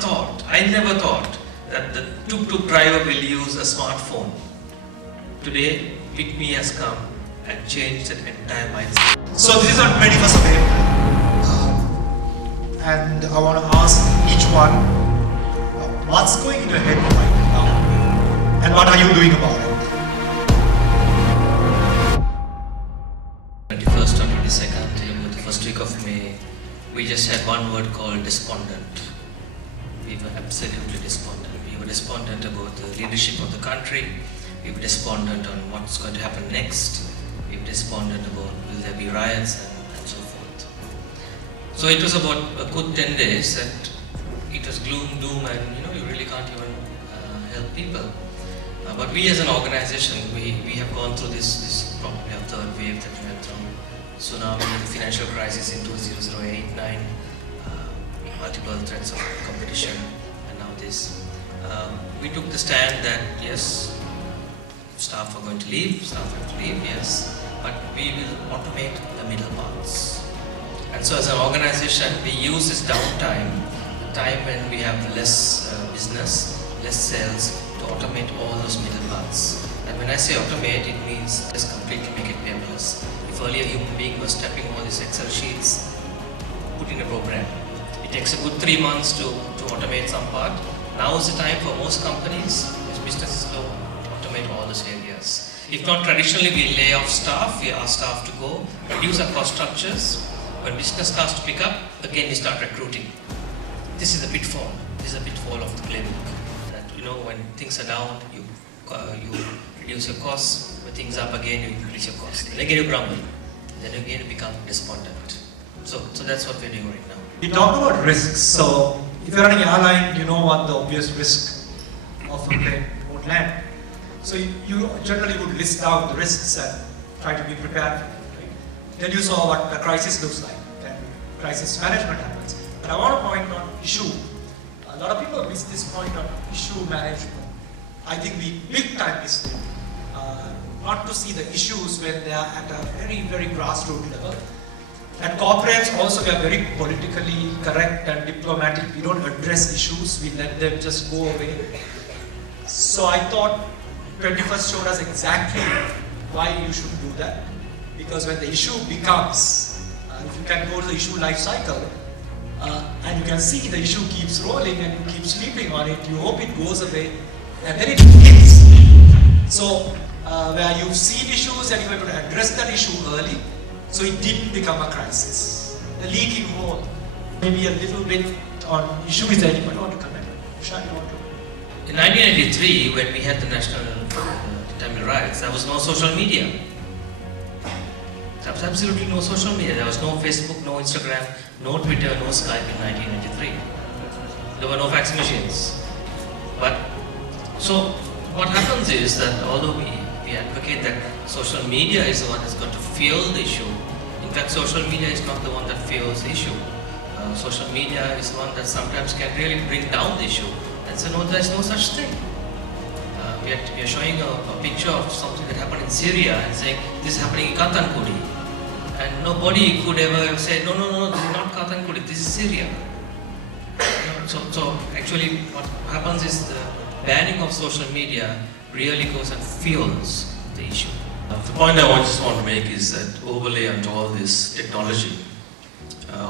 never thought that the tuk-tuk driver will use a smartphone. Today, PickMe has come and changed that entire mindset. So this is on 21st of April, and I want to ask each one, what's going in your head right now, and what are you doing about it? 21st or 22nd, about the first week of May, we just had one word called despondent. We were absolutely despondent. We were despondent about the leadership of the country. We were despondent on what's going to happen next. We were despondent about will there be riots and so forth. So it was about a good 10 days that it was gloom, doom, and you really can't even help people. But we as an organization, we have gone through this probably a third wave that we went through. Tsunami, the financial crisis in 2008-9, multiple threats of competition, and now this. We took the stand that yes, staff are going to leave, yes, but we will automate the middle parts. And so as an organization, we use this downtime, the time when we have less business, less sales, to automate all those middle parts. And when I say automate, it means just completely make it paperless. If earlier a human being was tapping all these Excel sheets, put in a program. It takes a good 3 months to automate some part. Now is the time for most companies, as business is slow, to automate all those areas. If not, traditionally we lay off staff, we ask staff to go, reduce our cost structures. When business starts to pick up, again we start recruiting. This is the pitfall. This is the pitfall of the playbook. That when things are down, you reduce your costs. When things are up again, you increase your costs. Then again you grumble. Then again you become despondent. So that's what we're doing right now. We talk about risks. So if you're running an airline, you know what the obvious risk of a plane won't land. So you generally would list out the risks and try to be prepared for them. Right? Then you saw what the crisis looks like. Then crisis management happens. But I want to point on issue. A lot of people miss this point on issue management. I think we big time missed it. Not to see the issues when they are at a very, very grassroots level. At corporates also we are very politically correct and diplomatic. We don't address issues, we let them just go away. So I thought 21st showed us exactly why you should do that. Because when the issue becomes, if you can go to the issue life cycle, and you can see the issue keeps rolling and you keep sleeping on it, you hope it goes away, and then it hits. So where you've seen issues and you were able to address that issue early, so it didn't become a crisis. The leaking hole, maybe a little bit on issue. Is there anybody want to comment? Nushad, you want to? In 1993, when we had the national Tamil riots, there was no social media. There was absolutely no social media. There was no Facebook, no Instagram, no Twitter, no Skype in 1993. There were no fax machines. So what happens is that although we advocate that social media is the one that's going to fuel the issue, in fact social media is not the one that fuels the issue. Social media is one that sometimes can really bring down the issue and say, no, there's no such thing. We are showing a picture of something that happened in Syria and saying, this is happening in Kathankudi. And nobody could ever say, no, this is not Kathankudi, this is Syria. So actually what happens is the banning of social media really goes and fuels the issue. The point I just want to make is that overlay onto all this technology.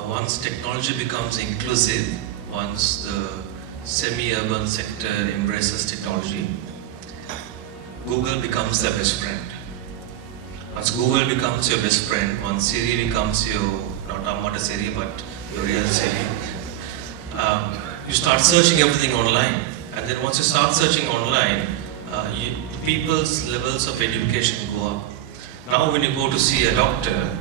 Once technology becomes inclusive, once the semi-urban sector embraces technology, Google becomes their best friend. Once Google becomes your best friend, once Siri becomes your, not Amma Siri, but your real Siri, you start searching everything online. And then once you start searching online, people's levels of education go up. Now when you go to see a doctor,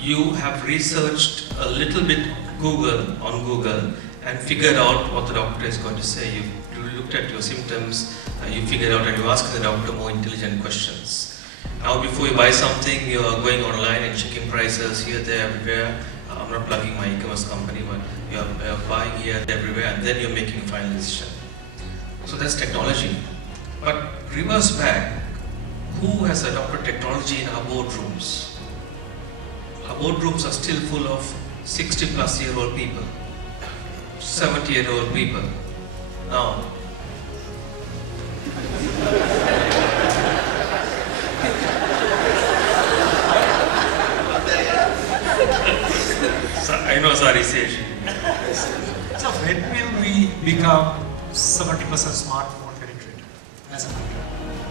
you have researched a little bit on Google and figured out what the doctor is going to say. You looked at your symptoms, you figured out and you ask the doctor more intelligent questions. Now before you buy something, you are going online and checking prices here, there, everywhere. I'm not plugging my e-commerce company, but you are buying here, there, everywhere, and then you're making a final decision. So that's technology. But reverse back, who has adopted technology in our boardrooms? Our boardrooms are still full of 60-plus-year-old people. 70-year-old people. Now, I know, sorry, Sesh. So when will we become 70% smartphone penetrated as a country?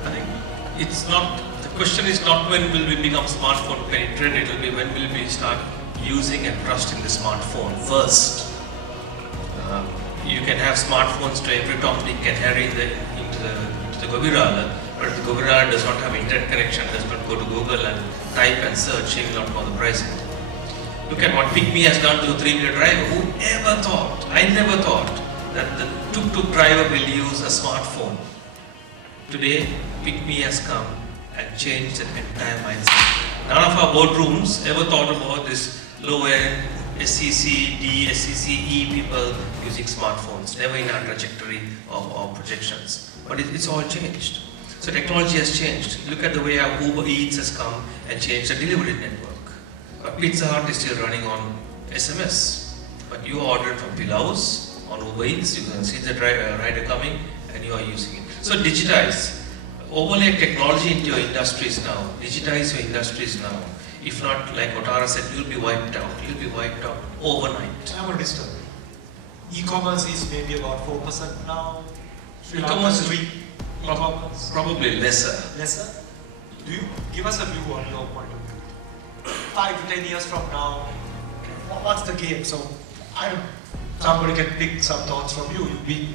I think it's not, the question is not when will we become smartphone penetrated, it will be when will we start using and trusting the smartphone first. You can have smartphones to every Tom, Dick and Harry into the Gobirala, but if the Gobirala does not have internet connection, does not go to Google and type and search, he will not know the pricing. Look at what PickMe has done to the three-wheeler driver. Who ever thought, I never thought, that the tuk-tuk driver will use a smartphone. Today, PickMe has come and changed the entire mindset. None of our boardrooms ever thought about this low-end SCC-D, SCC-E people using smartphones, never in our trajectory of projections. But it's all changed. So technology has changed. Look at the way our Uber Eats has come and changed the delivery network. Pizza Hut is still running on SMS. But you order from Pilaus on Uber Eats, you can see the rider coming and you are using it. So digitize. Overlay technology into your industries now. Digitize your industries now. If not, like Otara said, you'll be wiped out. You'll be wiped out overnight. I'm going to disturb you. E-commerce is maybe about 4% now. Sri E-commerce Lankans is doing e-commerce. probably lesser. Lesser? Do you give us a view on your point of view? 5 to 10 years from now, what's the game? So, I don't know. Somebody can pick some thoughts from you. You'll be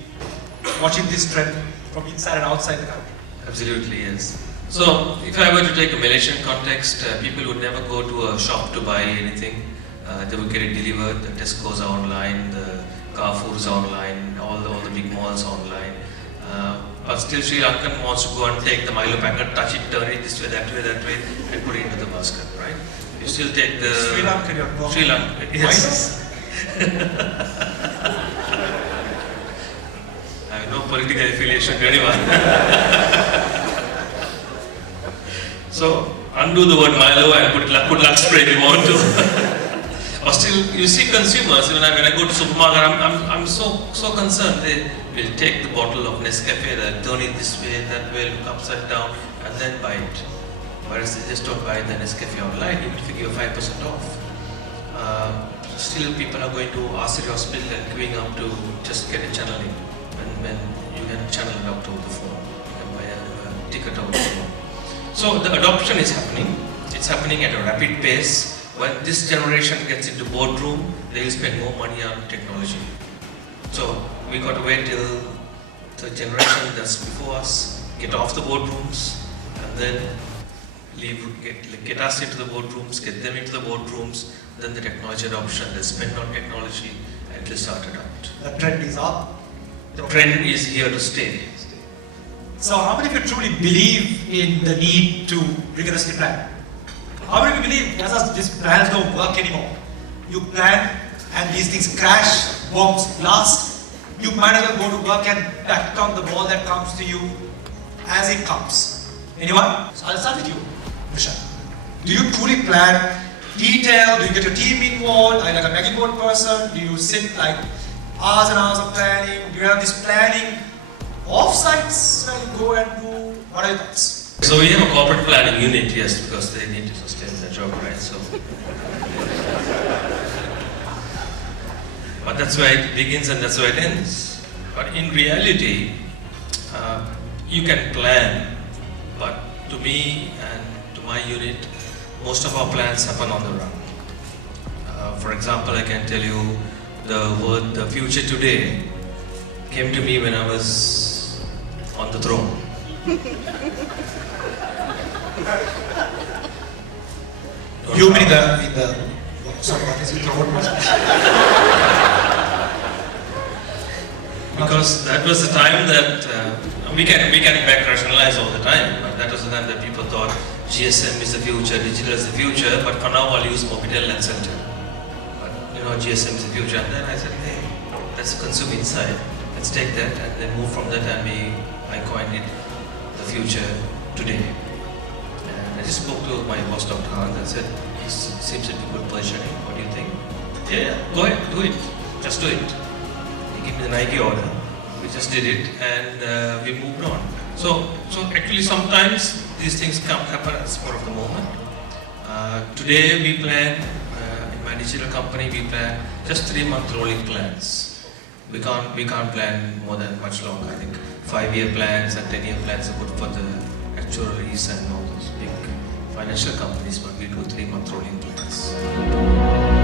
watching this trend from inside and outside the country. Absolutely, yes. So, if I were to take a Malaysian context, people would never go to a shop to buy anything. They would get it delivered. The Tesco's are online, the Carrefour's are online, all the big malls are online. But still, Sri Lankan wants to go and take the Milo packet, touch it, turn it this way, that way, and put it into the basket, right? You still take the Sri Lankan, you're talking. Sri Lanka, yes. I have no political affiliation to anyone. So, undo the word Milo and put Lux spray if you want to. Or still, you see consumers, when I go to supermarket, I'm so concerned. They will take the bottle of Nescafe, they'll turn it this way, that way, look upside down, and then buy it. Whereas they just don't buy the Nescafe online, even if you give 5% off. Still, people are going to RCD hospital and queuing up to just get a channeling. When you can channel it out over the phone, you can buy a ticket over the phone. So the adoption is happening. It's happening at a rapid pace. When this generation gets into boardroom, they will spend more money on technology. So we got to wait till the generation that's before us get off the boardrooms and then get us into the boardrooms, get them into the boardrooms, then the technology adoption, they spend on technology and it will start adopt. The trend is up. The trend is here to stay. So how many of you truly believe in the need to rigorously plan? How many of you believe these plans don't work anymore? You plan and these things crash, bombs blast. You might as well go to work and back on the ball that comes to you as it comes. Anyone? So I'll start with you, Nushad. Do you truly plan detail? Do you get your team involved? Are you like a Maggie board person? Do you sit like hours and hours of planning? Do you have this planning off-sites where you go and do? What are your thoughts? So we have a corporate planning unit, yes, because they need to sustain their job, right? So, but that's where it begins and that's where it ends. But in reality, you can plan, but to me and to my unit, most of our plans happen on the run. For example, I can tell you the word "the future today" came to me when I was on the throne. You mean in the sorry, what is it? Because that was the time that we can back rationalize all the time, but that was the time that people thought GSM is the future, digital is the future, but for now I'll use Mobitel and Center. But GSM is the future, and then I said, hey, that's a consumer insight. Let's take that and then move from that, and I coined it the future today. And I just spoke to my boss, Dr. Hans, and said, this seems to be good positioning. What do you think? Yeah, go ahead, do it. Just do it. Nike order. We just did it and we moved on. So actually sometimes these things happen as part of the moment. Today we plan, in my digital company we plan just 3-month rolling plans. We can't plan more than much longer. I think 5-year plans and 10-year plans are good for the actuaries and all those big financial companies, but we do 3-month rolling plans.